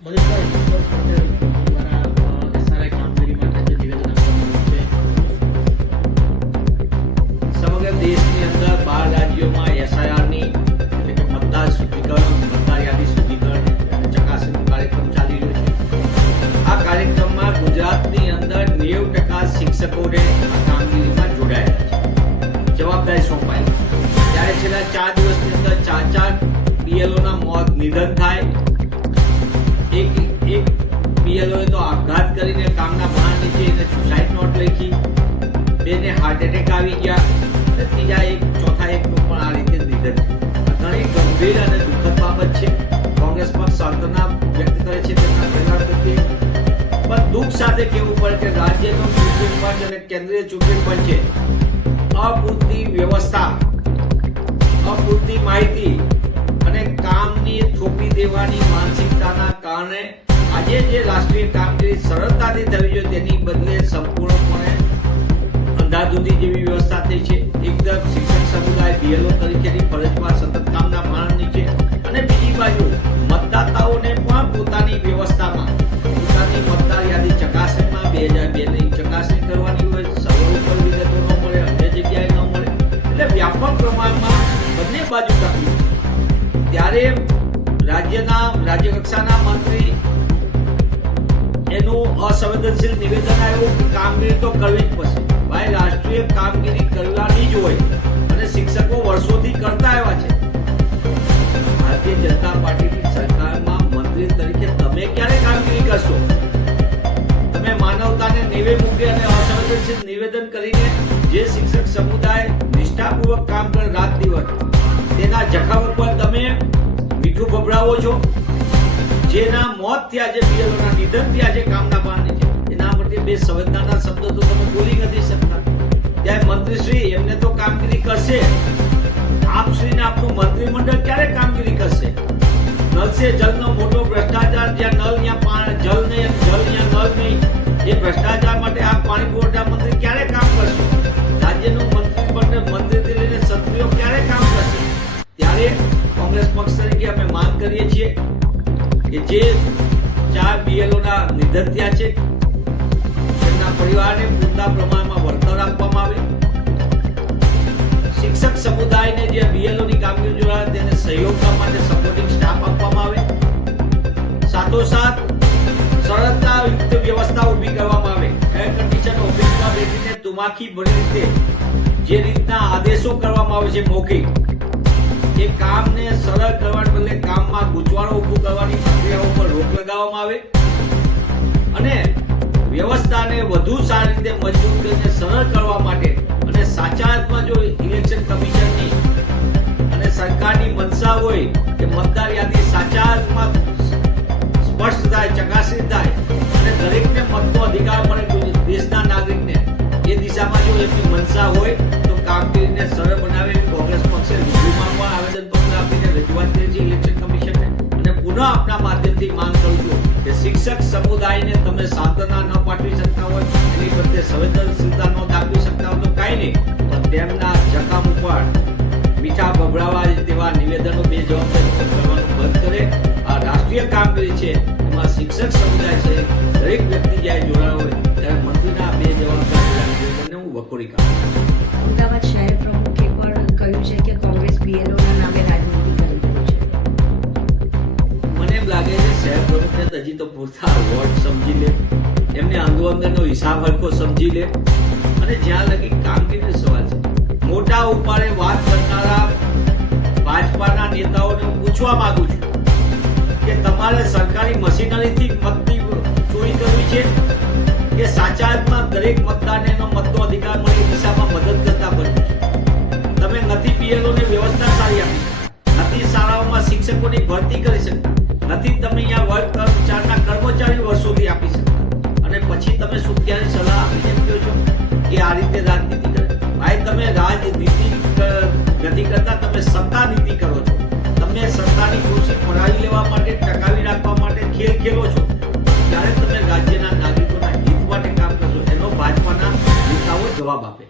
આ કાર્યક્રમમાં ગુજરાતની અંદર નેવું ટકા શિક્ષકોને જવાબદારી સોંપાઈ. ત્યારે છેલ્લા ચાર દિવસની અંદર ચાર ચાર પીએલઓના મોત નિધન થાય. પીએલઓએ તો આપઘાત કરીને કામના બહાર નીચે એને સુસાઇડ નોટ લખી. બેને હાર્ટ એટેક આવી ગયા. ત્રીજા એક, ચોથા એકનું પણ આ રીતે નિધન. ઘણી ગંભીર અને દુઃખદ બાબત છે. કોંગ્રેસ પણ સાંત્વના વ્યક્ત કરે છે તેમના પરિવાર પ્રત્યે. પણ દુઃખ સાથે કહેવું પડે કે રાજ્યનો ચૂંટણી પંચ અને કેન્દ્રીય ચૂંટણી પંચે અપૂરતી વ્યવસ્થા, અપૂરતી માહિતી અને કામની થોપી દેવાની માનસિકતાના કારણે આજે જે રાષ્ટ્રીય કામગીરી સરળતાથી થવી જોઈએ તેની બદલે સંપૂર્ણપણે અંધાધૂંધી જેવી વ્યવસ્થા થઈ છે. એકદમ શિક્ષક સમુદાય બીએલઓ તરીકેની ફરજમાં સતત કામના ભારણ નીચે અને બીજી બાજુ મતદાતાઓને પણ પોતાની વ્યવસ્થામાં, પોતાની મતદાર યાદી ચકાસણીમાં બે હજાર બે ની ચકાસણી કરવાની હોય સર્વર ઉપર વિગતો ન મળે, અન્ય જગ્યાએ ન મળે, એટલે વ્યાપક પ્રમાણમાં બંને બાજુ તકલીફ ત્યારે રાજ્યના રાજ્ય કક્ષાના મંત્રી અસંવેદનશીલ નિવેદન આવ્યું કામગીરી તો કરવી જ પડશે. ભાઈ, રાષ્ટ્રીય કામગીરી કરવાની જ હોય અને શિક્ષકો વર્ષોથી કરતા આવ્યા છે. ભારતીય જનતા પાર્ટીની સરકારમાં મંત્રી તરીકે તમે ક્યારે કામગીરી કરશો? તમે માનવતાને નેવે મૂકે અને અસંવેદનશીલ નિવેદન કરીને જે શિક્ષક સમુદાય નિષ્ઠાપૂર્વક કામ કરે રાત દિવસ, તેના જખમ ઉપર તમે મીઠું ભભરાવો છો. જેના મોત થયા છે પીએલઓના નિધન થયા છે કામના બહારની છે. એના પ્રત્યે બે સંવેદનાના શબ્દો તો તમે બોલી નથી શકતા. ત્યારે મંત્રીશ્રી એમને તો કામગીરી કરશે. આપશ્રીને આપનું મંત્રીમંડળ ક્યારે કામગીરી કરશે? નલ સે જલનો મોટો ભ્રષ્ટાચાર, જ્યાં નલ ત્યાં પાણી જલ નહીં જલ ત્યાં નલ નહીં, એ ભ્રષ્ટાચાર માટે આ પાણી પુરવઠા મંત્રી ક્યારે કામ કરશે? રાજ્યનું મંત્રીમંડળ, મંત્રીથી લઈને સત્રીઓ ક્યારે કામ કરશે? ત્યારે કોંગ્રેસ પક્ષ તરીકે અમે માંગ જે ચાર BLO ના નિધન થયા છે, તેમના પરિવારને પૂરતા પ્રમાણમાં વળતર આપવામાં આવે. શિક્ષક સમુદાયને જે BLO ની કામગીરી જોડાય તેને સહયોગતા માટે સપોર્ટિંગ સ્ટાફ આપવામાં આવે. સાથોસાથ સરળતા યુક્ત વ્યવસ્થા ઊભી કરવામાં આવે. એર કન્ડિશન ઓફિસમાં બેસીને તુમાખી ભરી રીતે જે રીતના આદેશો કરવામાં આવે છે મૌખિક એ કામને સરળ કરવાને બદલે કામમાં ગૂંચવાડો ઊભું કરવાની પ્રક્રિયાઓ પર રોક લગાવવામાં આવે અને વ્યવસ્થાને વધુ સારી રીતે મજબૂત કરીને સરળ કરવા માટે અને સાચા અર્થમાં જો ઇલેક્શન કમિશનની અને સરકારની મનસા હોય કે મતદાર યાદી સાચા અર્થમાં સ્પષ્ટ થાય ચકાસણી થાય અને દરેકને મતનો અધિકાર મળે દેશના નાગરિકને, એ દિશામાં જો એમની મનસા હોય તો કામગીરીને સરળ શિક્ષક સમુદાયને તમે સાંત્વના ન પાઠવી શકતા હોય એની પ્રત્યે સંવેદનશીલતા ન દાખવી શકતા હોય તો કાંઈ નહીં પણ તેમના જકામ ઉપર મીઠા ભભરાવા તેવા નિવેદનો બે જવાબદારી કરવાનું બંધ કરે. આ રાષ્ટ્રીય કામગીરી છે એમાં શિક્ષક સમુદાય છે દરેક વ્યક્તિ જ્યારે જોડાયો હોય ત્યારે મંત્રીના બે જવાબદારી હું વખોડી કાઢું. અમદાવાદ શહેર પ્રમુખે પણ કહ્યું છે કે કોંગ્રેસ બીએલઓના નામે રાજનીતિ કરી રહી છે. મને લાગે છે શહેર પ્રમુખને હજી તો પૂરતા વોટ સમજી લે. એમને આંદો અંદરનો હિસાબ હરખો સમજી લે. અને જ્યાં લગી કામગીરીનો સવાલ છે. મોટા ઉપાડે વાત કરનારા ભાજપાના નેતાઓને પૂછવા માંગુ છું કે તમારે સરકારી મશીનરીથી મતની ચોરી કરવી છે? કે સાચા અર્થમાં દરેક મતદારને એનો મતનો અધિકાર મળે દિશામાં મદદ કરતા બનવું તમે નથી પીએલઓને વ્યવસ્થા સારી આપી. નથી શાળાઓમાં શિક્ષકોની ભરતી કરી શકતા. નથી તમે અહીંયા વર્ગ વિચારના કર્મચારીઓ વર્ષોથી આપી શકતા અને પછી તમે સુખ્યાની સલાહ આપી કહો છો કે આ રીતે રાજનીતિ કરે. ભાઈ, તમે રાજનીતિ નથી કરતા, તમે સત્તા નીતિ કરો છો. તમે સત્તાની કૃષિ પડાવી લેવા માટે, ટકાવી રાખવા માટે ખેલ ખેલો છો. ત્યારે તમે રાજ્યના નાગરિકોના હિત માટે કામ કરશો. એનો ભાજપાના નેતાઓ જવાબ આપે.